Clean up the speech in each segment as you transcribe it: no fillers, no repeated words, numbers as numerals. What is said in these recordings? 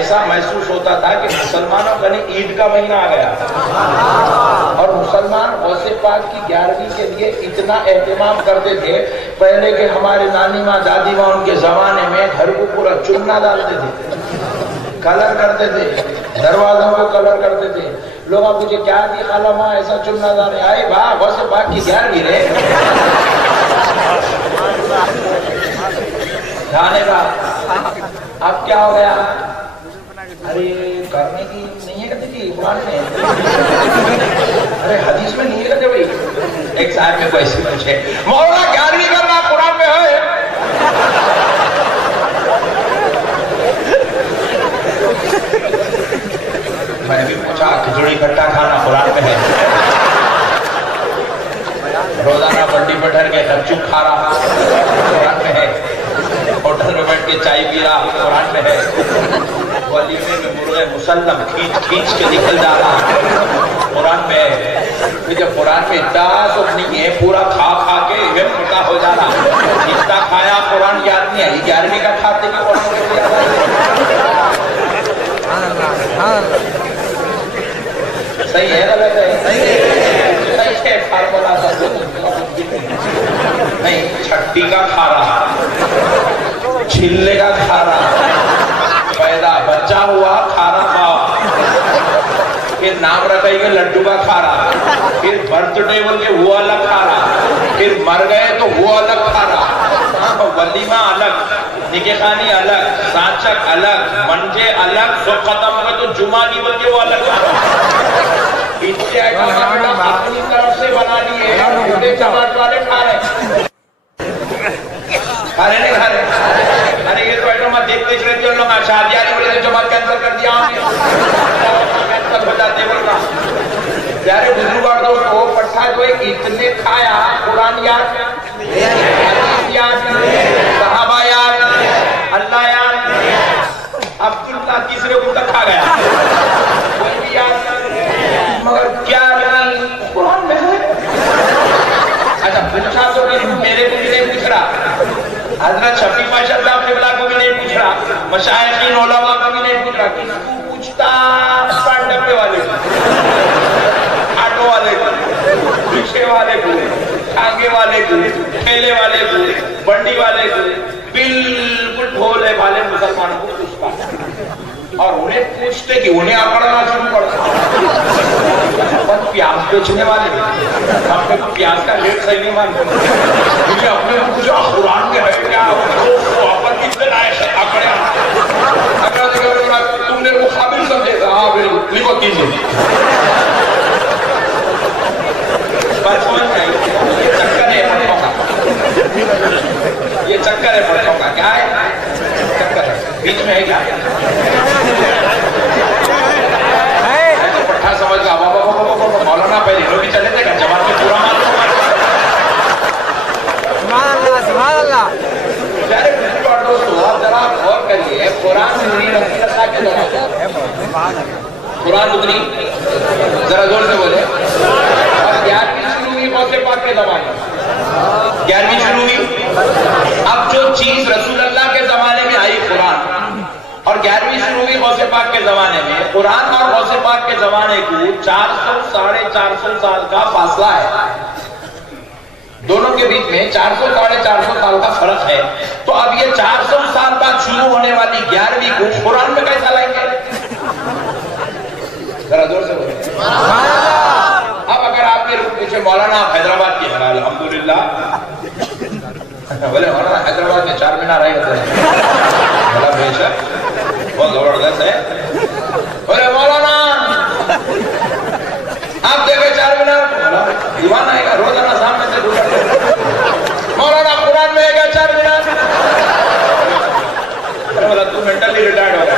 ایسا محسوس ہوتا تھا کہ مسلمانوں کا نہیں عید کا مہینہ آ گیا، اور مسلمان غوث پاک کی 11ویں کے لیے اتنا اہتمام کرتے تھے پہلے کہ ہمارے نانی ماں دادی ماں ان کے زمانے میں گھر کو پورا چننا ڈالتے تھے، کلر کرتے تھے، دروازوں کو کلر کرتے تھے. لوگ آپ مجھے کیا دی خالہ ماں ایسا چننا ڈالے؟ آئے بھا غوث پاک کی 11ویں رہے جانے کا. اب کیا ہو گیا؟ ارے کرنے کی نہیں ہے کہتے جی قرآن میں، ارے حدیث میں نہیں ہے کہتے بھائی. ایک صاحب میں کوئی ایسی پوچھے مولانا 11ویں کرنا قرآن میں ہے؟ میں نے بھی پوچھا کھچڑی کھٹا کھانا قرآن میں ہے؟ روزانہ بنڈی پہ ڈھر کے کچو کھا رہا قرآن میں ہے؟ ہوٹل میں بیٹھ کے چائے پی رہا قرآن میں ہے؟ ولیمے میں مرغے مسلم کھینچ کھینچ کے نکل جا رہا قرآن میں ہے؟ پھر جب قرآن میں اتنا سب نہیں ہے پورا کھا کھا کے یہ پھٹا ہو جا رہا، اتنا کھایا قرآن یاد نہیں آئی، 11ویں کا کھاتے کہ قرآن کیسے یاد آئی؟ صحیح ہے غلط ہے؟ صحیح ہے فارمولا تھا نہیں. چھٹی کا کھا رہا، چھلے کا کھا رہا، پیدا بچہ ہوا کھا رہا باپ، پھر نام رکھائی گئے لڈو کا کھا رہا، پھر برتھ ڈے بول کے وہ الگ کھا رہا، پھر مر گئے تو وہ الگ کھا رہا. ولیمہ الگ، نکاح خانی الگ، سانچک الگ، منجے الگ، سب ختم ہو گئے تو جمعہ کی بول کے وہ الگ کھا رہا. اتنے آئٹم اپنی طرف سے بنا لیے پورے جماعت والے کھا رہے کھا رہے نہیں کھا رہے. ارے یہ تو آئٹم دیکھ دیکھ رہے تھے ان لوگ شادی آنے والے تو جماعت کینسل کر دیا ہم نے، کینسل ہو جاتے بول کا. پیارے بزرگوار دوستو پٹھا جو اتنے کھایا قرآن یاد، حدیث یاد، صحابہ یاد، اللہ یاد، عبداللہ تیسرے کو تک کھا گیا کوئی بھی یاد مگر کیا نہیں قرآن میں ہے. اچھا پوچھا تو میرے کو بھی نہیں پوچھ رہا، حضرت شفیع پاشا صاحب قبلہ کو بھی نہیں پوچھ رہا، مشائخین علماء کو بھی نہیں پوچھ رہا. کس کو پوچھتا؟ ڈبے والے کو، آٹو والے کو، رکشے والے کو، ٹانگے والے کو، ٹھیلے والے کو، بنڈی والے کو، بالکل بھولے والے مسلمانوں کو پوچھتا. اور انہیں پوچھتے کہ انہیں اکڑنا شروع کرتا. پیاز بیچنے والے اپنے کو پیاز کا ریٹ صحیح نہیں مانتے، کیونکہ اپنے کو کچھ قرآن میں ہے کیا واپس کتنے لائے اکڑے تم نے وہ قابل سمجھے. ہاں بالکل لکھو کیجیے. یہ چکر ہے پڑھوں کا، یہ چکر ہے پڑھوں کا. کیا ہے چکر ہے؟ بیچ میں ہے کیا پٹھا سمجھ گا مولانا پہلے لوگ بھی چلے تھے گا جماعت میں پورا مال سبحان اللہ. پیارے بزرگوار دوستو آپ ذرا غور کریے، قرآن اتنی رسول اللہ کے زمانے، قرآن اتنی ذرا زور سے بولے. اور 11ویں شروع ہوئی غوث پاک کے زمانے، 11ویں شروع ہوئی. اب جو چیز رسول اللہ کے زمانے میں آئی قرآن، اور 11ویں شروع ہوئی غوث پاک کے زمانے میں. قرآن اور غوث پاک کے زمانے کو 400 ساڑھے 400 سال کا فاصلہ ہے، دونوں کے بیچ میں 400 ساڑھے 400 سال کا فرق ہے. تو اب یہ 400 سال بعد شروع ہونے والی 11ویں کو قرآن میں کیسا لائیں گے؟ ذرا زور سے بولیں. اب اگر آپ کے پوچھے مولانا آپ حیدرآباد کی ہیں؟ الحمدللہ. بولے مولانا حیدرآباد میں 4 مینار آئے ہوتے ہیں. بھلا بے شک بہت زبردست ہے. بولے مولانا آپ دیکھیں 4 مینار، ایمان آئے گا روزانہ سامنے سے گزرتے. مولانا قرآن میں ہے گا 4 مینار. بولا تو مینٹلی ریٹائرڈ ہو گیا.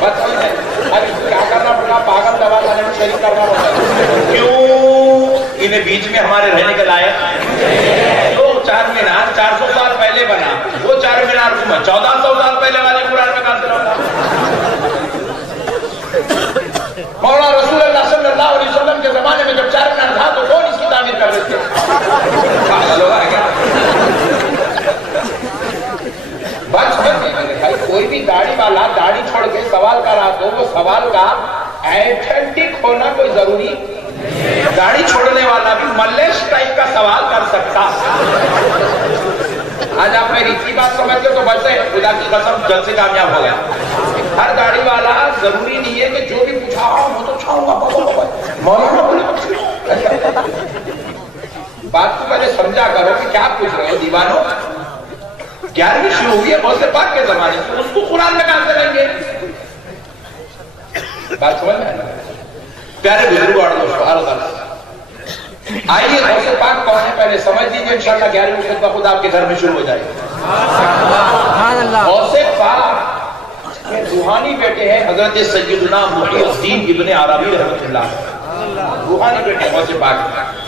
بات سمجھے اب کیا کرنا پڑا؟ پاگل دوا کھانے میں شریک کرنا پڑتا. کیوں؟ انہیں بیچ میں ہمارے رہنے کے لائق جو 4 مینار 400 سال پہلے بنا، وہ 4 مینار کو میں 1400 سال پہلے والی قرآن میں کہاں سے رہتا. مولانا رسول اللہ صلی اللہ علیہ وسلم کے زمانے میں جب 4 مینار تھا تو کون اس کی تعمیر کر دیتے؟ بات سمجھ نہیں بھائی. کوئی بھی گاڑی داڑھی والا داڑھی چھوڑ کے سوال کر رہا تو وہ سوال کا ایتھنٹک ہونا کوئی ضروری؟ داڑھی چھوڑنے والا بھی ملیش ٹائپ کا سوال کر سکتا. آج آپ میری اتنی بات سمجھتے ہو تو بس ہے، خدا کی قسم جلد سے کامیاب ہو گیا. ہر داڑھی والا ضروری نہیں ہے کہ جو بھی پوچھا وہ تو چھاؤں گا. بات کو پہلے سمجھا کرو کہ کیا پوچھ رہے ہو دیوانوں. 11ویں شروع ہوئی ہے غوث پاک کے زمانے سے، اس کو قرآن میں کہاں سے لیں گے؟ بات سمجھ میں پیارے بزرگ اور دوستو، آئیے غوث پاک کون ہے پہلے سمجھ دیجیے. انشاءاللہ 11ویں خطبہ خود آپ کے گھر میں شروع ہو جائے. غوث پاک کے روحانی بیٹے ہیں حضرت سیدنا محی الدین ابن عربی رحمۃ اللہ. روحانی بیٹے غوث پاک.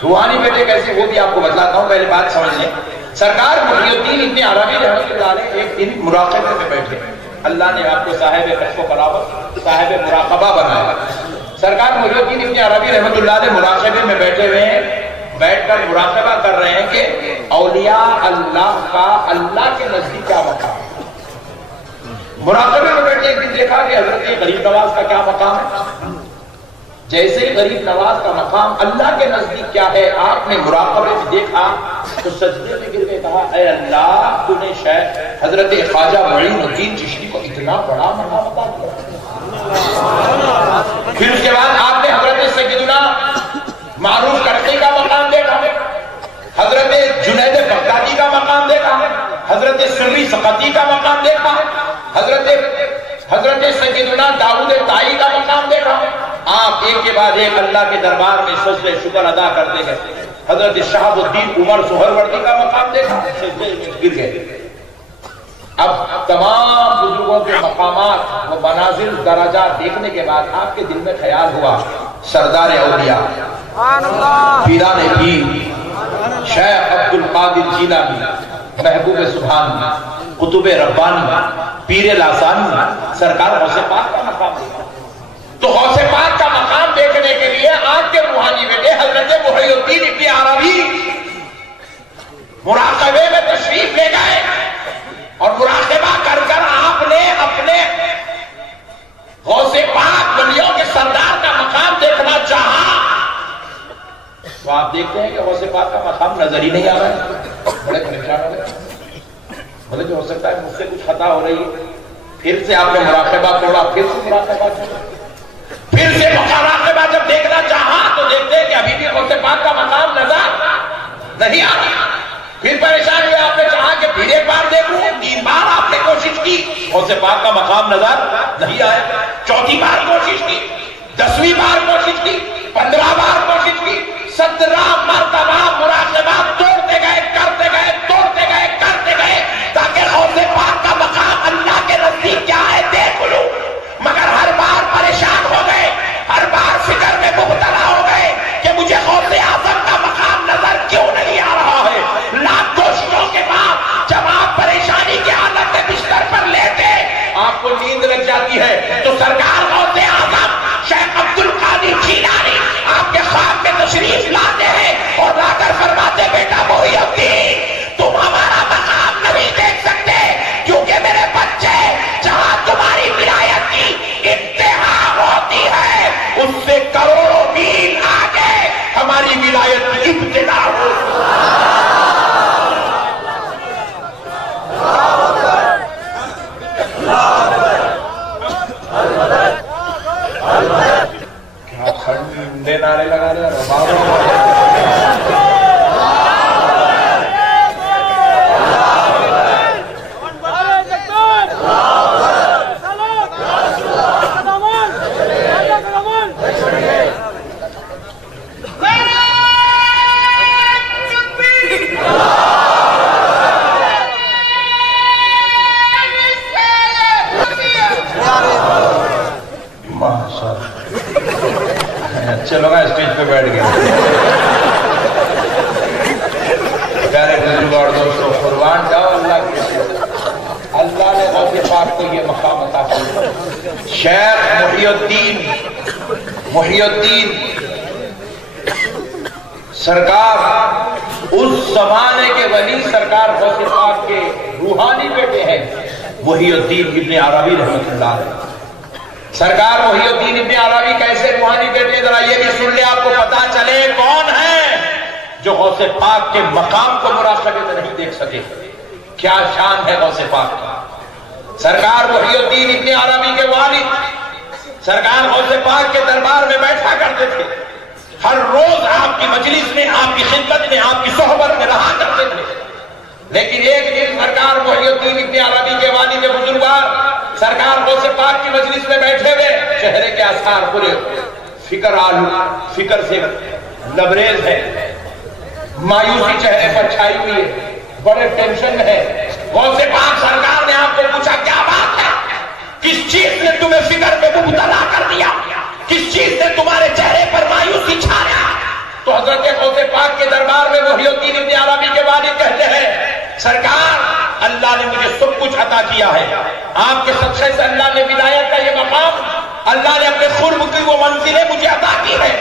روحانی بیٹے کیسے وہ بھی آپ کو بتلاتا ہوں، پہلے بات سمجھ لیں. سرکار محی الدین ابن عربی رحمۃ اللہ علیہ ایک دن مراقبے میں بیٹھے. اللہ نے آپ کو صاحب کشف و قراءت، صاحب مراقبہ بنایا. سرکار محی الدین ابن عربی رحمۃ اللہ علیہ مراقبے میں بیٹھے ہوئے ہیں، بیٹھ کر مراقبہ کر رہے ہیں کہ اولیاء اللہ کا اللہ کے نزدیک کیا مقام ہے. مراقبے میں بیٹھے ایک دن دیکھا کہ حضرت غریب نواز کا کیا مقام ہے. جیسے غریب نواز کا مقام اللہ کے نزدیک کیا ہے آپ نے مراقبے میں دیکھا تو سجدے میں گر کے کہا اے اللہ تو نے شاید حضرت خواجہ معین الدین چشتی کو اتنا بڑا مقام عطا کیا. پھر اس کے بعد آپ نے حضرت سیدنا معروف کرتی کا مقام دیکھا، حضرت جنید بغدادی کا مقام دیکھا، حضرت سری سقطی کا مقام دیکھا، حضرت سیدنا داؤد طائی کا مقام دیکھا. آپ ایک کے بعد ایک اللہ کے دربار میں سجدہ شکر ادا کرتے گئے. حضرت شہاب الدین عمر سہروردی کا مقام دیکھا، سجدے میں گر گئے. اب تمام بزرگوں کے مقامات و منازل درجات دیکھنے کے بعد آپ کے دل میں خیال ہوا سردار اولیاء، پیران پیر، شیخ عبد القادر جیلانی، محبوب سبحان، قطب ربانی، پیر لاسانی، سرکار غوث پاک کا مقام دیکھا. تو غوث پاک کا مقام دیکھنے کے لیے آپ کے روحانی بیٹے حضرت محی الدین ابن عربی مراقبے میں تشریف لے گئے اور مراقبہ کر کر آپ نے اپنے غوث پاک ولیوں کے سردار کا مقام دیکھنا چاہا. تو آپ دیکھتے ہیں کہ غوث پاک کا مقام نظر ہی نہیں آ رہا ہے. بڑے پریشان ہو گئے، بولے کہ ہو سکتا ہے مجھ سے کچھ خطا ہو رہی ہے. پھر سے آپ نے مراقبہ توڑا، پھر سے مراقبہ توڑا، پھر سے مراقبہ جب دیکھنا چاہا تو دیکھتے ہیں کہ ابھی بھی غوث پاک کا مقام نظر نہیں آ رہا. پھر پریشان ہوئے، آپ نے چاہا کہ پھر ایک بار دیکھوں. 3 بار آپ نے کوشش کی، غوث پاک کا مقام نظر نہیں آیا. 4تھی بار کوشش کی، 10ویں بار کوشش کی، 15 بار کوشش کی، 17 مرتبہ مراقبہ توڑتے گئے، کرتے گئے، توڑتے گئے، کرتے گئے تاکہ غوث پاک کا مقام اللہ کے نزدیک کیا ہے دیکھ لوں. مگر ہر بار پریشان ہو گئے، ہر بار فکر میں مبتلا ہو گئے کہ مجھے غوث اعظم کا مقام نظر کیوں نہیں آ رہا ہے. لاکھ کوششوں کے بعد جب آپ پریشانی کی حالت میں بستر پر لیتے آپ کو نیند لگ جاتی ہے تو سرکار غوث اعظم شیخ عبد القادر جیلانی آپ کے خواب میں تشریف لاتے ہیں اور لا کر فرماتے بیٹا محی الدین تم ہمارا مقام نہیں دیکھ سکتے کیونکہ میرے بچے جہاں تمہاری ولایت کی انتہا ہوتی ہے اس سے کروڑوں میل آگے ہماری ولایت کی ابتدا ہوتی ہے. کیا ٹھنڈے نعرے لگا رہے اچھے لوگ اسٹیج پہ بیٹھ گئے. پیارے بزرگ اور دوستوں قربان جاؤ اللہ کے، اللہ نے غوث پاک کو یہ مقام عطا کیا. شیخ محی الدین سرکار اس زمانے کے ولی سرکار غوث پاک کے روحانی بیٹے ہیں. محی الدین ابن عربی رحمۃ اللہ علیہ۔ سرکار محی الدین ابن عربی کیسے روحانی بیٹے، ذرا یہ بھی سن لے، آپ کو پتا چلے کون ہے جو غوث پاک کے مقام کو مراقبے میں نہیں دیکھ سکے۔ کیا شان ہے غوث پاک کا۔ سرکار محی الدین ابن عربی کے والد سرکار غوث پاک کے دربار میں بیٹھا کرتے تھے، ہر روز آپ کی مجلس میں، آپ کی خدمت میں، آپ کی صحبت میں رہا کرتے تھے۔ لیکن ایک دن سرکار محی الدین ابن عربی کے والد بزرگوار سرکار غوث پاک کی مجلس میں بیٹھے ہوئے، چہرے کے آثار پورے فکر سے لبریز ہے، مایوسی چہرے پر چھائی ہوئی ہے، بڑے ٹینشن میں ہے۔ غوث پاک سرکار نے آپ کو پوچھا کیا بات ہے، کس چیز نے تمہیں فکر میں مبتلا کر دیا، کس چیز نے تمہارے چہرے پر مایوسی چھایا؟ تو حضرت غوث پاک کے دربار میں محی الدین ابن عربی کے والد کہتے ہیں سرکار اللہ نے مجھے سب کچھ عطا کیا ہے، آپ کے صدقے سے اللہ نے ولایت کا یہ مقام، اللہ نے اپنے قرب کی وہ منزلیں مجھے عطا کی ہے،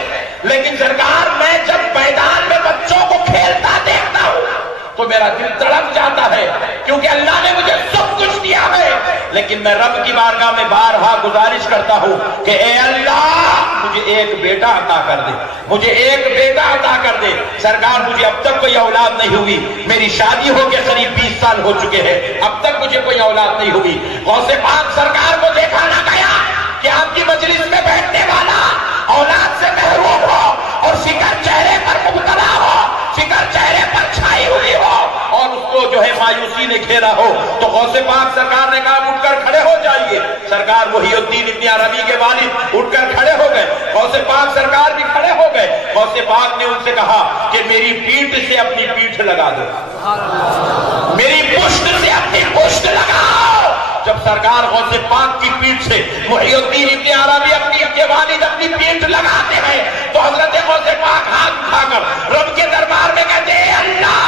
لیکن سرکار میں جب میدان میں بچوں کو کھیلتا دیکھتا ہوں تو میرا دل تڑپ جاتا ہے، کیونکہ اللہ نے مجھے سب کچھ دیا ہے، لیکن میں رب کی بارگاہ میں بارہا گزارش کرتا ہوں کہ اے اللہ مجھے ایک بیٹا عطا کر دے، مجھے ایک بیٹا عطا کر دے۔ سرکار مجھے اب تک کوئی اولاد نہیں ہوئی، میری شادی ہو کے قریب 20 سال ہو چکے ہیں، اب تک مجھے کوئی اولاد نہیں ہوئی۔ غوث پاک سرکار کو دیکھا نہ گیا کہ آپ کی مجلس میں بیٹھنے والا اولاد سے محروم ہو اور فکر چہرے پر مبتلا ہو، فکر چہرے پر چھائی ہوئی ہو اور اس کو جو ہے مایوسی نے گھیرا ہو، تو غوث پاک سرکار نے کہا اٹھ کر کھڑے ہو جائیے۔ سرکار محی الدین ابن عربی کے والد اٹھ کر کھڑے ہو گئے، غوث پاک سرکار بھی کھڑے ہو گئے۔ غوث پاک نے ان سے کہا کہ میری پیٹھ سے اپنی پیٹھ لگا دو، میری پشت سے اپنی پشت لگاؤ۔ جب سرکار غوث پاک کی پیٹھ سے محی الدین ابن عربی اپنی والد اپنی پیٹھ لگاتے ہیں تو حضرت غوث پاک ہاتھ اٹھا کر رب کے دربار میں کہتے ہیں اللہ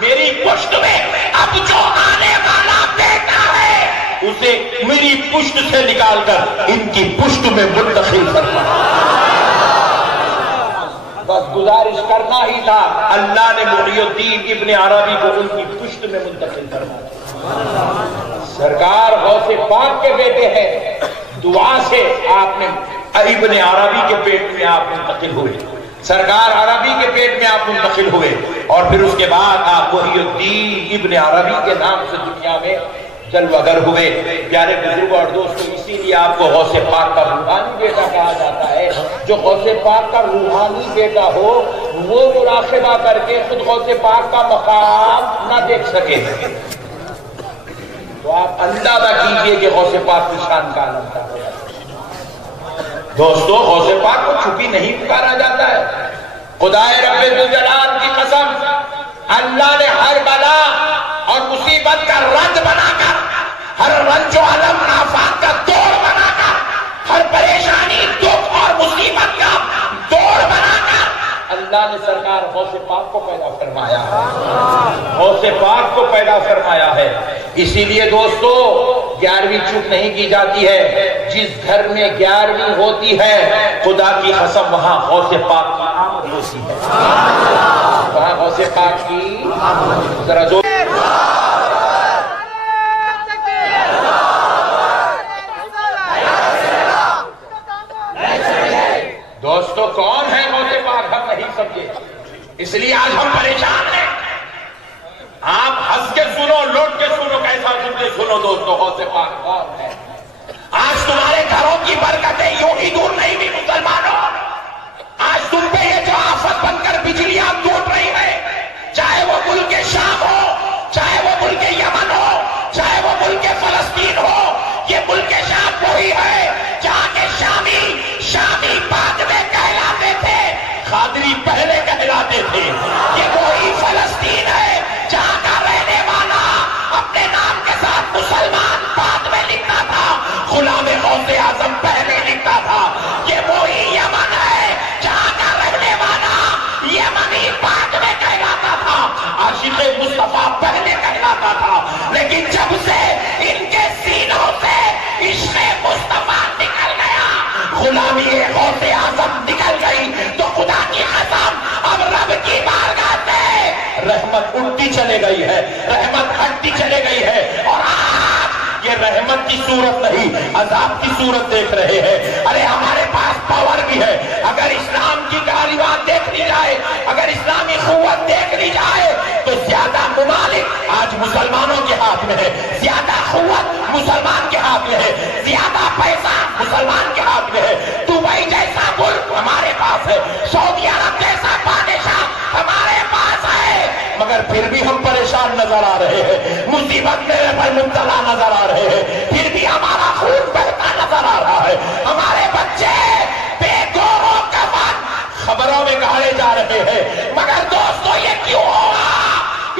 میری پشت میں اب جو آنے والا بیٹا ہے اسے میری پشت سے نکال کر ان کی پشت میں منتقل کرنا۔ بس گزارش کرنا ہی تھا، اللہ نے محی الدین ابن عربی کو ان کی پشت میں منتقل کرنا۔ سرکار غوث پاک کے بیٹے ہیں، دعا سے آپ نے ابن عربی کے پیٹ میں آپ منتقل ہوئے، سرکار عربی کے پیٹ میں آپ منتقل ہوئے، اور پھر اس کے بعد آپ محی الدین ابن عربی کے نام سے دنیا میں جلوہ گر ہوئے۔ پیارے بزرگ اور دوستو، اسی لیے آپ کو غوث پاک کا روحانی بیٹا کہا جاتا ہے۔ جو غوث پاک کا روحانی بیٹا ہو وہ مراقبہ کر کے خود غوث پاک کا مقام نہ دیکھ سکے تو آپ اندازہ کیجئے کہ غوث پاک کی شان کا عالم کیا ہے۔ دوستو غوث پاک کو چھپی نہیں پکارا جاتا ہے۔ خدائے رب ذوالجلال کی قسم، اللہ نے ہر بلا اور مصیبت کا رنج بنا کر، ہر رنج و علم آفات کا توڑ بنا کر، ہر پریشانی دکھ اور مصیبت کا توڑ بنا کر اللہ نے سرکار غوث پاک کو پیدا فرمایا ہے، غوث پاک کو پیدا فرمایا ہے۔ اسی لیے دوستو 11ویں چپ نہیں کی جاتی ہے، جس گھر میں 11ویں ہوتی ہے خدا کی قسم وہاں غوث پاک کی آمد ہوتی ہے، وہاں غوث پاک کی ذرا زور۔ دوستو کون ہے غوث پاک ہم نہیں سمجھے، اس لیے آج ہم پریشان ہیں۔ آپ ہنس کے سنو، لوٹ کے سنو، کیسا جملے سنو دوستو، غوث پاک کون ہے؟ آج تمہارے گھروں کی برکتیں یوں ہی دور نہیں ہوئی مسلمانوں، آج تم پہ یہ جو آفت بن کر بجلیاں ٹوٹ رہی ہے، چاہے وہ ملک شام ہو، چاہے وہ ملک یمن ہو، چاہے وہ ملک فلسطین ہو، یہ ملک شام وہی ہے جہاں کے شامی بعد میں کہلاتے تھے، قادری پہلے کہلاتے تھے۔ یہ وہی فلسطین ہے جہاں کا رہنے والا اپنے نام کے ساتھ مسلمان بعد میں لکھتا تھا، غلام غوث اعظم پہلے لکھتا تھا۔ یہ وہی یمن ہے جہاں کا رہنے والا یمنی بعد میں کہلاتا تھا، عاشق مصطفیٰ پہلے کہلاتا تھا۔ لیکن جب سے ان کے سینوں سے عشق مصطفیٰ نکل گیا، غلامی غوث اعظم نکل گئی، تو خدا کی قسم اب رب کی بارگاہ سے رحمت اٹھتی چلے گئی ہے، رحمت ہٹتی چلے گئی ہے، اور آج رحمت کی صورت نہیں عذاب کی صورت دیکھ رہے ہیں. ارے ہمارے پاس پاور بھی ہے. اگر اسلام کی کاروبار دیکھ لی جائے, اگر اسلامی قوت دیکھ لی جائے تو زیادہ ممالک آج مسلمانوں کے ہاتھ میں ہے, زیادہ قوت مسلمان کے ہاتھ میں ہے, زیادہ پیسہ مسلمان کے ہاتھ میں ہے. دبئی جیسا ملک ہمارے پاس ہے, سعودی عرب جیسا بادشاہ ہمارے پاس ہے, مگر پھر بھی ہم پریشان نظر آ رہے ہیں, مصیبت میرے پر مبتلا نظر آ رہے ہیں, پھر بھی ہمارا خون بہتا نظر آ رہا ہے. ہمارے بچے بے گوروں کا من خبروں میں گاڑے جا رہے ہیں. مگر دوستو یہ کیوں ہوا؟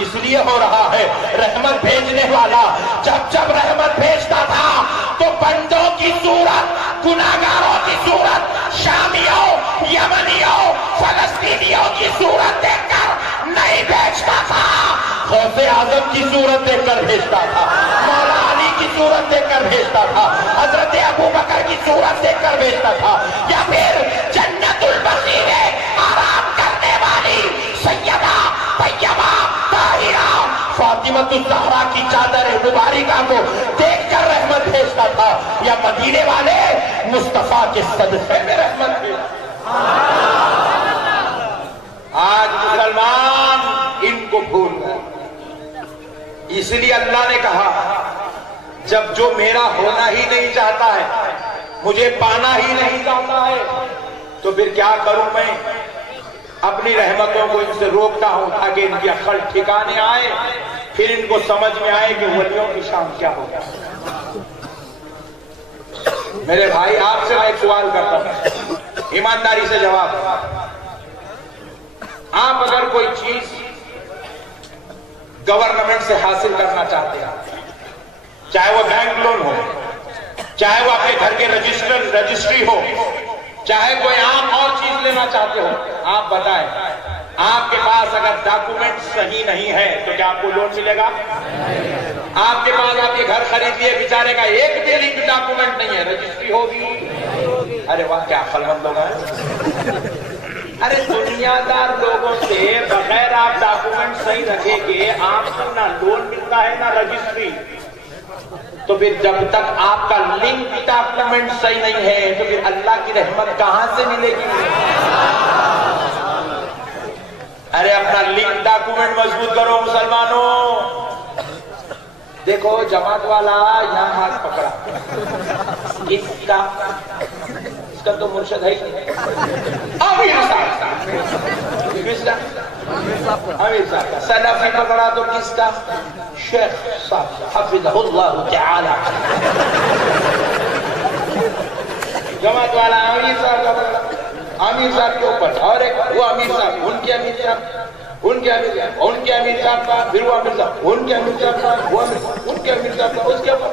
اس لیے ہو رہا ہے رحمت بھیجنے والا جب جب رحمت بھیجتا تھا تو بندوں کی صورت, گناہگاروں کی صورت, شامیوں, یمنیوں, فلسطینیوں کی صورت دیکھ کر نہیں بھیجتا تھا, غوث اعظم کی صورت دیکھ کر بھیجتا تھا, مولا علی کی صورت دیکھ کر بھیجتا تھا, حضرت ابو بکر کی صورت دیکھ کر بھیجتا تھا, یا پھر جنت البقیع میں آرام کرنے والی سیدہ طیبہ طاہرہ فاطمہ الزہرا کی چادر مبارکہ کو دیکھ کر رحمت بھیجتا تھا, یا مدینے والے مصطفیٰ کے صدقے میں رحمت بھیجتا. آج مسلمان ان کو بھول گئے. اس لیے اللہ نے کہا جب جو میرا ہونا ہی نہیں چاہتا ہے, مجھے پانا ہی نہیں چاہتا ہے, تو پھر کیا کروں میں؟ اپنی رحمتوں کو ان سے روکتا ہوں تاکہ ان کی عقل ٹھکانے آئے, پھر ان کو سمجھ میں آئے کہ ولیوں کی شان کیا ہوگا. میرے بھائی آپ سے میں ایک سوال کرتا ہوں, ایمانداری سے جواب. آپ اگر کوئی چیز گورنمنٹ سے حاصل کرنا چاہتے ہیں, چاہے وہ بینک لون ہو, چاہے وہ اپنے گھر کے رجسٹری ہو, چاہے کوئی عام اور چیز لینا چاہتے ہو, آپ بتائیں آپ کے پاس اگر ڈاکومنٹ صحیح نہیں ہے تو کیا آپ کو لون ملے گا؟ آپ کے پاس آپ یہ گھر خرید لیے, بیچارے کا ایک بھی لنک ڈاکومنٹ نہیں ہے, رجسٹری ہوگی. ارے واہ کیا عقل مند لوگ ہیں. ارے دنیا دار لوگوں سے بغیر آپ ڈاکومنٹ صحیح رکھیں گے آپ کو نہ لون ملتا ہے نہ رجسٹری. تو پھر جب تک آپ کا لنک ڈاکومنٹ صحیح نہیں ہے تو پھر اللہ کی رحمت کہاں سے ملے گی؟ ارے اپنا لنک ڈاکومنٹ مضبوط کرو مسلمانوں. دیکھو جماعت والا یہاں ہاتھ پکڑا, اس کا تو مرشد ہے امیر صاحب کا, امیر صاحب کا. سلفی پکڑا تو کس کا؟ شیخ صاحب حفظہ اللہ تعالی. جماعت والا امیر صاحب کا پکڑا, امیر صاحب کے اوپر اور ایک وہ امیر صاحب, ان کے امیر صاحب, ان کے امیر صاحب, ان کے امیر صاحب کا, پھر وہ امیر صاحب, ان کے امیر صاحب کا, وہ امیر صاحب, ان کے امیر صاحب کا, اس کے اوپر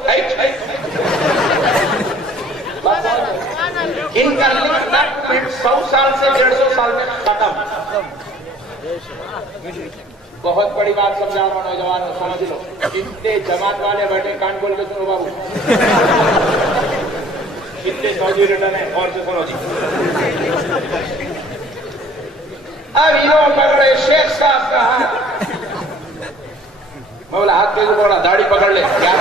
ان کا ڈاکومنٹ 100 سال سے 150 سال میں ختم. بہت بڑی بات سمجھا رہا ہوں نوجوانوں, سمجھ لو. جتنے جماعت والے بیٹھے کان کھول کے سنو بابو, جتنے فوجی ریٹرن ہیں اور سے سنو جی. اب انہوں پکڑے شیخ صاحب کا ہاتھ, میں بولا ہاتھ پہ پکڑا, داڑھی پکڑ لے, کیا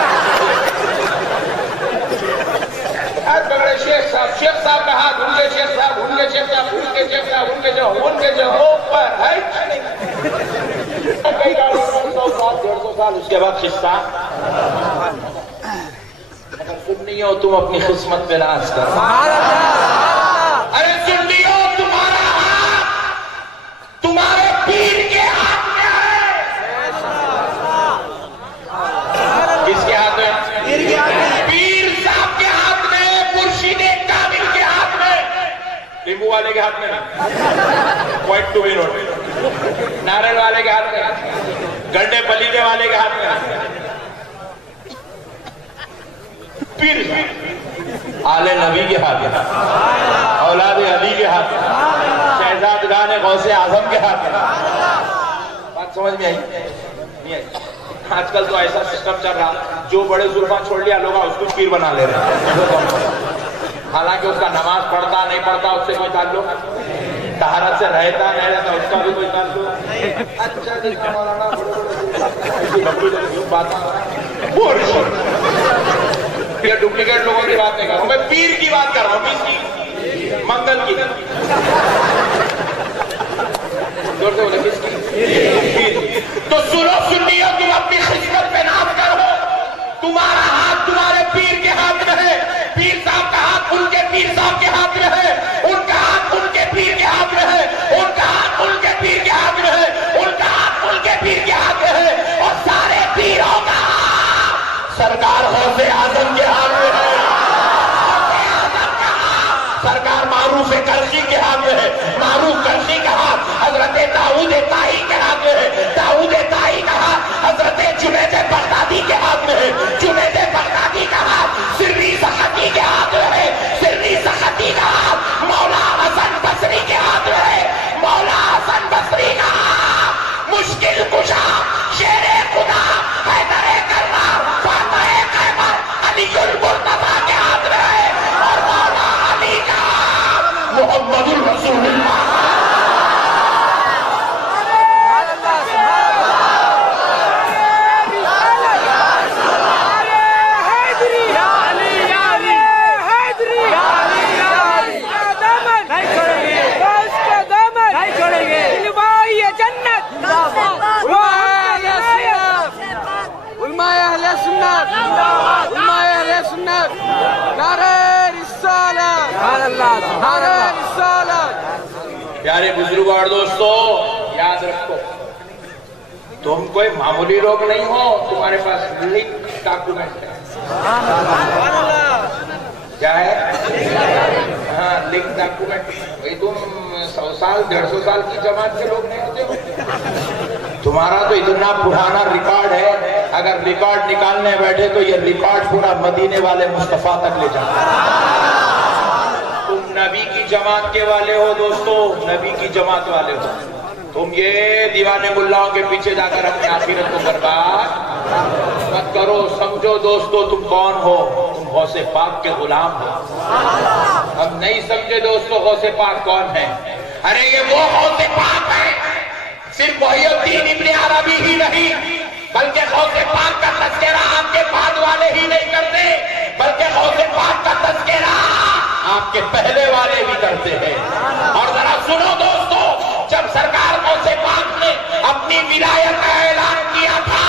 ہاتھ پکڑے شیخ صاحب, شیخ صاحب کا ہاتھ, ان کے شیخ صاحب, ان کے شیخ صاحب, ان کے شیخ صاحب, ان کے جو اوپر ہے کئی سال 100 سال, اس کے بعد قصہ. اگر سنی ہو تم اپنی قسمت پہ ناز کرو. ارے سنی ہو تمہارا ہاتھ تمہارے پیر کے ہاتھ میں ہے. کس کے ہاتھ میں؟ پیر صاحب کے ہاتھ میں, مرشد کامل کے ہاتھ میں, لیمبو والے کے ہاتھ میں نہیں, وائٹ ٹو وی روڈ, نارل والے کے ہاتھ میں, گنڈے پلیدے والے کے ہاتھ میں. پیر آل نبی کے ہاتھ میں, اولاد علی کے ہاتھ میں, شہزادگان غوث اعظم کے ہاتھ میں. بات سمجھ میں آئی نہیں آئی؟ آج کل تو ایسا سسٹم چل رہا, جو بڑے زلفاں چھوڑ لیا لوگ اس کو پیر بنا لے رہے ہیں, حالانکہ اس کا نماز پڑھتا نہیں پڑھتا اس سے کوئی تعلق, طہارت سے رہتا نہیں رہتا اس کا بھی کوئی تعلق. اچھا دیکھا مولانا بڑے بڑے یہ ڈپلیکیٹ لوگوں کی بات نہیں کر رہا ہوں، میں پیر کی بات کر رہا ہوں، پیر کی منگل کی زور سے بولے کس کی؟ پیر۔ تو سنو سنیو، تم اپنی خدمت پہ نام کرو، تمہارا ہاتھ تمہارے پیر کے ہاتھ میں ہے، پیر صاحب کا ہاتھ ان کے پیر صاحب کے ہاتھ میں ہے، ان کا ہاتھ ان کے پیر کے ہاتھ میں ہے، ان کا ہاتھ ان کے پیر کے ہاتھ میں ہے، ان کا ہاتھ ان کے پیر کے ہاتھ میں ہے، اور سارے پیروں کا سرکار غوث اعظم کے ہاتھ میں ہے، سرکار معروف کرشی کے ہاتھ میں ہے، معروف کرشی کا ہاتھ حضرت داؤد طائی کے ہاتھ میں ہے، داؤد طائی کا ہاتھ حضرت جنید بغدادی کے ہاتھ میں ہے، جنید بغدادی کا ہاتھ سری سختی کے ہاتھ میں ہے، سری سختی کا ہاتھ مولا حسن بصری کے ہاتھ میں ہے، مولا حسن بصری کا ہاتھ مشکل کشا شیر خدا حیدر کرار فاتح خیبر علی المرتضی کے ہاتھ میں ہے، اور مولا علی کا محمد الرسول اللہ پیارے بزرگ اور دوستو، یاد رکھو تم کوئی معمولی لوگ نہیں ہو، تمہارے پاس لنک ڈاکومنٹ ہے، کیا ہے؟ ہاں لنک ڈاکومنٹ، بھئی تم 100 سال 150 سال کی جماعت کے لوگ نہیں ہوتے ہو، تمہارا تو اتنا پرانا ریکارڈ ہے، اگر ریکارڈ نکالنے بیٹھے تو یہ ریکارڈ پورا مدینے والے مصطفیٰ تک لے جاتا ہے۔ تم نبی کی جماعت کے والے ہو دوستو، نبی کی جماعت والے ہو، تم یہ دیوانے ملاؤں کے پیچھے جا کر اپنے آخرت کو برباد مت کرو۔ سمجھو دوستو تم کون ہو، تم غوث پاک کے غلام ہو۔ ہم نہیں سمجھے دوستو غوث پاک کون ہے، ارے یہ وہ غوث پاک ہے، صرف محی الدین ابن عربی ہی نہیں بلکہ غوث پاک کا تذکرہ آپ کے بعد والے ہی نہیں کرتے، بلکہ غوث پاک کا تذکرہ آپ کے پہلے والے بھی کرتے ہیں۔ اور ذرا سنو دوستو، جب سرکار غوث پاک نے اپنی ولایت کا اعلان کیا تھا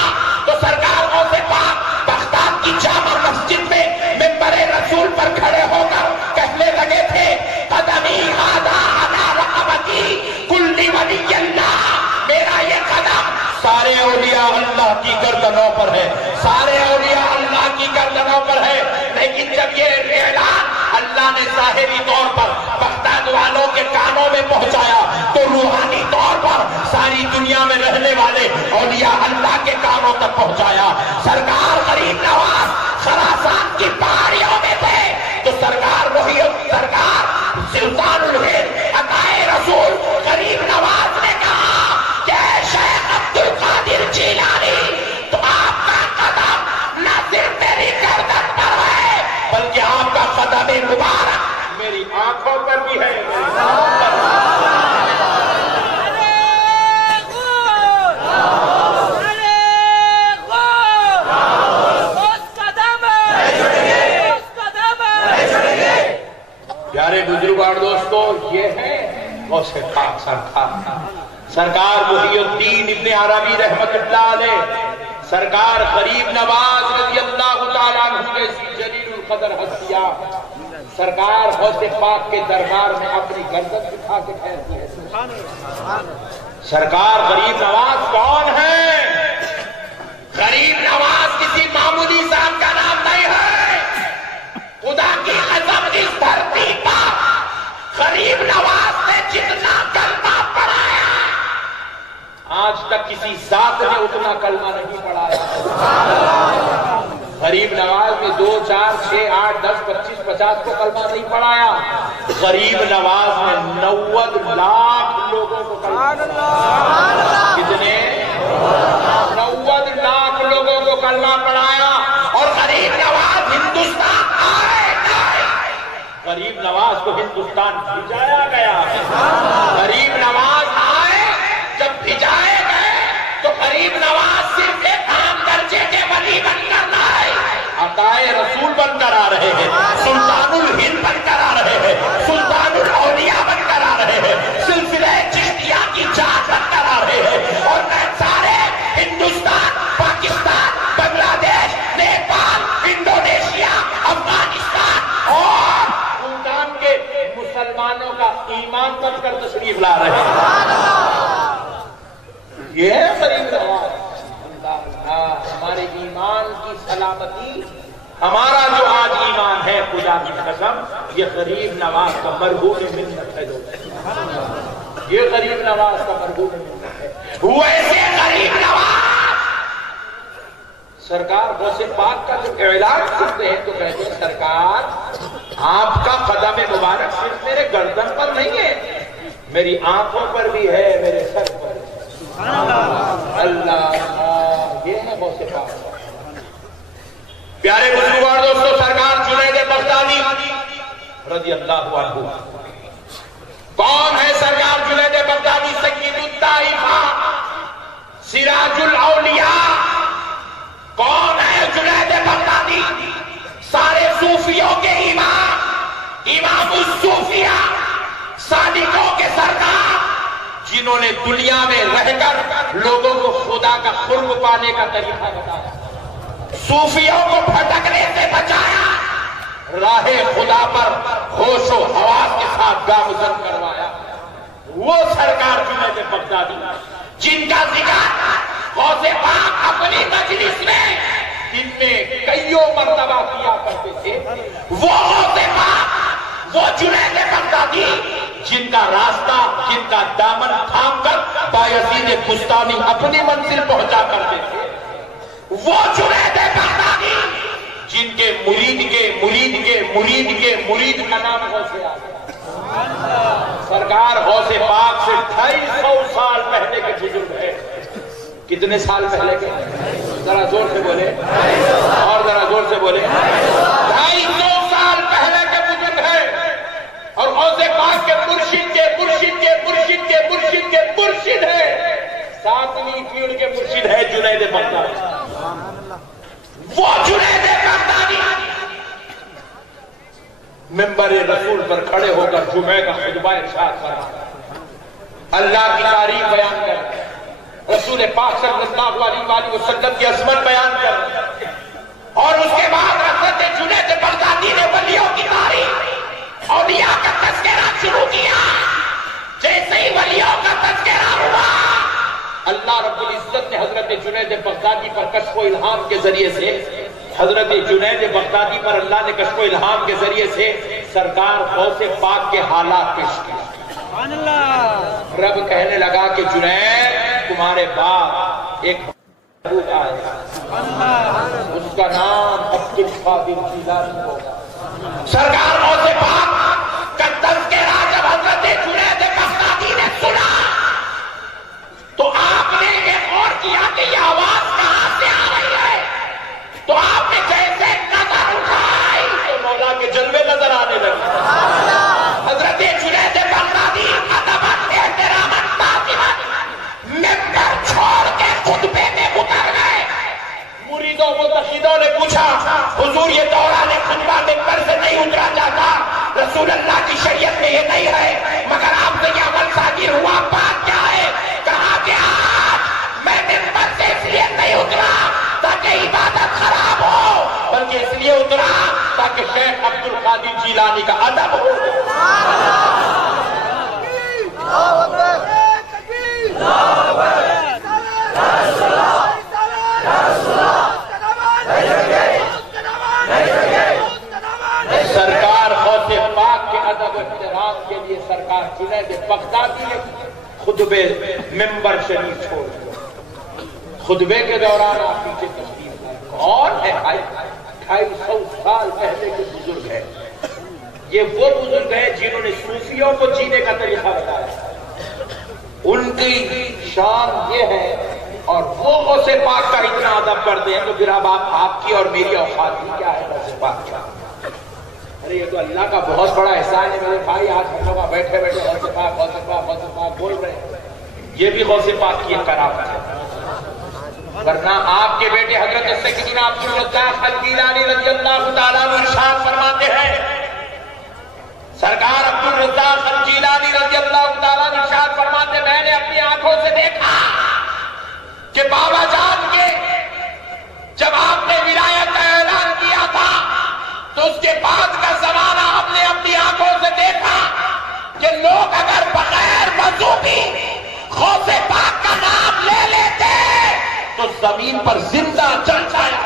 تو سرکار غوث پاک بغداد کی جامع مسجد میں منبر رسول پر کھڑے ہو کر کہنے لگے تھے، قدمی ھذا علی رقبتی کل ولی اللہ، میرا یہ قدم سارے اولیاء اللہ کی گردنوں پر ہے، سارے اولیاء اللہ کی گردنوں پر ہے۔ لیکن جب یہ اعلان اللہ نے ظاہری طور پر بغداد والوں کے کانوں میں پہنچایا تو روحانی طور پر ساری دنیا میں رہنے والے اولیاء اللہ کے کانوں تک پہنچایا۔ سرکار غریب نواز خراسان کی پہاڑیوں میں تھے تو سرکار وہی سرکار سلطان الہند عطائے رسول غریب نواز نے کہا کہ شیخ عبد القادر جیلانی تو آپ کا قدم نہ صرف میری گردن پر ہے بلکہ آپ کا قدم مبارک میری آنکھوں پر بھی ہے۔ پیارے بزرگ اور دوستو، یہ ہے غوث پاک سرکار محی الدین ابن عربی رحمت اللہ علیہ، سرکار غریب نواز رضی اللہ تعالیٰ عنہ جیسی جلیل القدر ہستیاں سرکار غوث پاک کے دربار میں اپنی گردن دکھا کے ٹھہرتی ہے۔ سرکار غریب نواز کون ہے؟ غریب نواز کسی معمولی صاحب کا نام نہیں ہے، خدا کی قسم اس دھرتی پر غریب نواز نے جتنا کلمہ پڑھایا آج تک کسی ذات نے اتنا کلمہ نہیں پڑھایا۔ غریب نواز نے 2 4 6 8 10 25 50 کو کلمہ نہیں پڑھایا، غریب نواز نے 90 لاکھ لوگوں کو کلمہ پڑھایا۔ کتنے؟ 90 لاکھ لوگوں کو کلمہ پڑھایا۔ اور غریب نواز ہندوستان آئے گئے، غریب نواز کو ہندوستان بھیجایا گیا۔ غریب نواز آئے، جب بھیجائے گئے تو غریب نواز صرف ایک عام درجے کے ولی بن کر آئے، اب عطائے رسول بن کر آ رہے ہیں، سلطان الہند بن کر آ رہے ہیں، سلطان الاولیاء بن کر آ رہے ہیں، سلسلہ چشتیہ کی جان بن کر آ رہے ہیں، اور میں سارے ہندوستان، پاکستان، بنگلہ دیش، نیپال، انڈونیشیا، افغانستان اور بھوٹان کے مسلمانوں کا ایمان بن کر تشریف لا رہے ہیں۔ یہ ہے غریب نواز۔ ہمارے ایمان کی سلامتی، ہمارا جو آج ایمان ہے خدا کی قسم، یہ غریب نواز کا مرہون منت ہے دوستو، یہ غریب نواز کا مرہون منت ہے۔ ویسے غریب نواز سرکار غوث پاک کا جب اعلان کرتے ہیں تو کہتے ہیں سرکار آپ کا قدم مبارک صرف میرے گردن پر نہیں ہے، میری آنکھوں پر بھی ہے، میرے سر پر ہے۔ اللہ، یہ ہے غوث پاک۔ پیارے بزرگوار دوستو، سرکار جنید بغدادی رضی اللہ عنہ، کون ہے سرکار جنید بغدادی؟ سید الطائفہ، سراج الاولیاء۔ کون ہے جنید بغدادی؟ سارے صوفیوں کے امام، امام الصوفیہ، صادقوں کے سردار، جنہوں نے دنیا میں رہ کر لوگوں کو خدا کا قرب پانے کا طریقہ بتایا، صوفیوں کو بھٹکنے سے بچایا، راہ خدا پر ہوش و حواس کے ساتھ گامزن کروایا، وہ سرکار جنید بغدادی جن کا ذکر غوث پاک اپنی مجلس میں دن میں کئیوں مرتبہ کیا کرتے تھے، وہ غوث پاک، وہ جنید بغدادی جن کا راستہ، جن کا دامن تھام کر بایزید بستانی اپنی منزل پہنچا کرتے تھے، وہ جنید بغدادی جن کے مرید کے مرید کے مرید کے مرید کا نام غوث آزم۔ سرکار غوث پاک سے 250 سال پہلے کے بزرگ ہے۔ کتنے سال پہلے کے؟ ذرا زور سے بولے، اور ذرا زور سے بولے۔ 250 سال پہلے کے بزرگ ہے، اور غوث پاک کے مرشد کے مرشد کے مرشد کے مرشد کے مرشد ہے، 7ویں پیڑ کے مرشد ہے جنید بغدادی۔ وہ جنید بغدادی منبر رسول پر کھڑے ہو کر جمعہ کا خطبہ ارشاد فرمایا، اللہ کی تعریف بیان کر، رسول پاک صلی اللہ علیہ وسلم کی عظمت بیان کر، اور اس کے بعد حضرت جنید بغدادی نے ولیوں کی تعریف، اولیاء کا تذکرہ شروع کیا۔ جیسے ہی ولیوں کا تذکرہ ہوا، اللہ رب العزت نے حضرت جنید بغدادی پر کشف و الہام کے ذریعے سے، حضرت جنید بغدادی پر اللہ نے کشف و الہام کے ذریعے سے سرکار غوث پاک کے حالات پیش کیا۔ رب کہنے لگا کہ جنید تمہارے بعد ایک محبوب آئے، اس کا نام عبد القادر جیلانی ہوگا۔ سرکار غوث پاک کا تذکرہ جب حضرت جنید بغدادی نے سنا تو آپ نے ایک اور کیا کہ یہ آواز کہاں سے آ رہی ہے، تو آپ نے جیسے نظر اٹھائی تو مولا کے جلوے نظر آنے لگے۔ حضرت جنید بغدادی ادباً احتراماً تعظیماً ممبر چھوڑ کے خطبے میں اتر گئے۔ مریدوں متقیدوں نے پوچھا، حضور یہ دوران خطبہ ممبر سے نہیں اترا جاتا، رسول اللہ کی شریعت میں یہ نہیں ہے، مگر آپ سے یہ عمل صادر ہوا، بات کیا ہے؟ کہا کہ آج میں ممبر سے اس لیے نہیں اترا تاکہ عبادت خراب ہو، بلکہ اس لیے اترا تاکہ شیخ عبد القادر جیلانی کا ادب ہو۔ سرکار غوث پاک کے ادب احترام کے لیے سرکار جنید بغدادی نے خطبے ممبر شریف چھوڑ دیا۔ خطبے کے دوران آپ پیچھے تشریف لائے، کون ہے؟ 250 سال پہلے کے بزرگ ہے۔ یہ وہ بزرگ ہیں جنہوں نے صوفیوں کو جینے کا طریقہ بتایا، ان کی شان یہ ہے، اور وہ غوث پاک کا اتنا ادب کرتے ہیں، تو پھر اب آپ کی اور میری اوقات ہی کیا ہے غوث پاک کا؟ ارے یہ تو اللہ کا بہت بڑا احسان ہے میرے بھائی، آج ہم لوگ بیٹھے بیٹھے غوث پاک غوث پاک غوث پاک بول رہے ہیں، یہ بھی غوث پاک کی ایک کرامت ہے۔ ورنہ آپ کے بیٹے حضرت سیدنا عبدالرزاق الجیلانی رضی اللہ تعالیٰ عنہ ارشاد فرماتے ہیں، سرکار عبدالرزاق الجیلانی رضی اللہ تعالیٰ عنہ ارشاد فرماتے ہیں، میں نے اپنی آنکھوں سے دیکھا کہ بابا جان کے جب آپ نے ولایت کا اعلان کیا تھا تو اس کے بعد کا زمانہ آپ نے اپنی آنکھوں سے دیکھا کہ لوگ اگر بغیر وضو بھی غوث پاک کا نام لے لیتے تو زمین پر زندہ چل جایا۔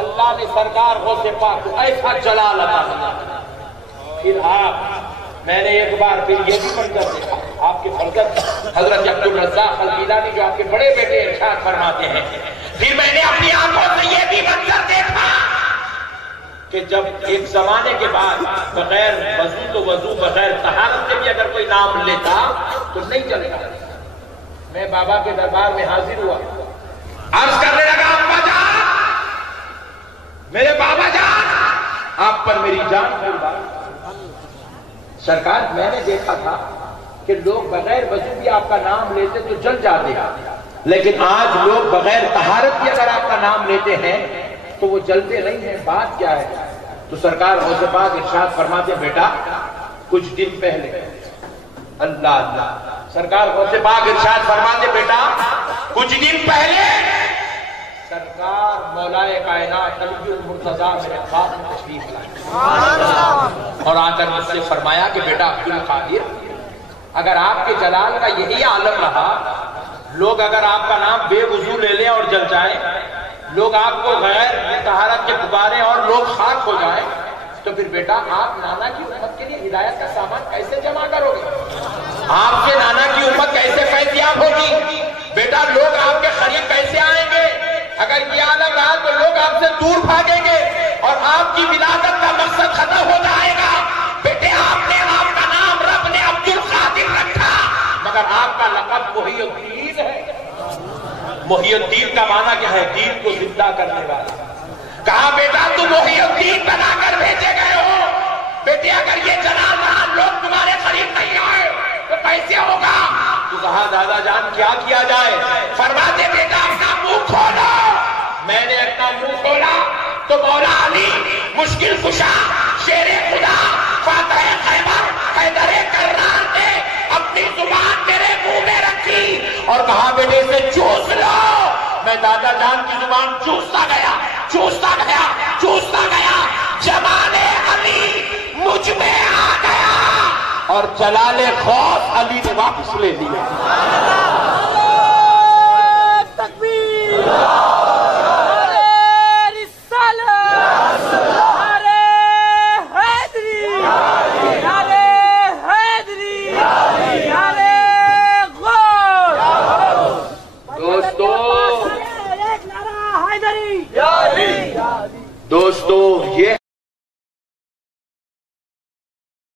اللہ نے سرکار غوث پاک کو ایسا جلال عطا کیا۔ پھر میں نے ایک بار پھر یہ بھی منظر دیکھا، آپ کے فرزند حضرت عبدالرزاق الجیلانی جو آپ کے بڑے بیٹے ارشاد فرماتے ہیں، پھر میں نے اپنی آنکھوں سے یہ بھی منظر دیکھا کہ جب ایک زمانے کے بعد بغیر وضو تو وضو بغیر طہارت سے بھی اگر کوئی نام لیتا تو نہیں چلے گا۔ میں بابا کے دربار میں حاضر ہوا، عرض کرنے لگا، ابا جان، میرے بابا جان، آپ پر میری جان قربان۔ سرکار میں نے دیکھا تھا کہ لوگ بغیر وضو بھی آپ کا نام لیتے تو جل جاتے ہیں، لیکن آج لوگ بغیر طہارت بھی اگر آپ کا نام لیتے ہیں تو وہ جلتے نہیں ہیں، بات کیا ہے؟ تو سرکار غوث پاک ارشاد فرماتے ہیں، بیٹا کچھ دن پہلے، اللہ اللہ، سرکار غوث پاک ارشاد فرماتے ہیں، بیٹا کچھ دن پہلے سرکار مولا کائنات علی المرتضیٰ میرے خواب میں تشریف لائے اور آ کر مجھ سے فرمایا کہ بیٹا عبدالقادر، اگر آپ کے جلال کا یہی عالم رہا، لوگ اگر آپ کا نام بے وضو لے لیں اور جل جائیں، لوگ آپ کو غیر طہارت کے پکاریں اور لوگ خاک ہو جائیں، تو پھر بیٹا آپ نانا کی امت کے لیے ہدایت کا سامان کیسے جمع کرو گے؟ آپ کے نانا کی امت کیسے فیضیاب ہوگی؟ بیٹا لوگ آپ کے قریب کیسے آئیں گے؟ اگر یہ عالم رہا تو لوگ آپ سے دور بھاگیں گے اور آپ کی ولادت کا مقصد ختم ہو جائے گا۔ بیٹے آپ کا نام رب نے عبدالقادر رکھا، مگر آپ کا لقب محی الدین ہے۔ محی الدین کا معنی کیا ہے؟ دین کو زندہ کرنے والا۔ کہا بیٹا تم محی الدین بنا کر بھیجے گئے ہو، بیٹے اگر یہ جلال رہا لوگ تمہارے قریب نہیں آئے تو کیسے ہوگا؟ تو کہا دادا جان کیا کیا جائے؟ فرماتے بیٹا اپنا منہ کھولو۔ میں نے اپنا منہ کھولا تو مولا علی مشکل کشا شیر خدا فاتح خیبر حیدر کرار نے اپنی زبان میرے منہ میں رکھی اور کہا بیٹے اسے چوس لو۔ میں دادا جان کی زبان چوستا گیا، چوستا گیا، چوستا گیا، جمال علی مجھ میں آ گیا اور جلال غوث علی نے واپس لے لیا۔ تکبیر!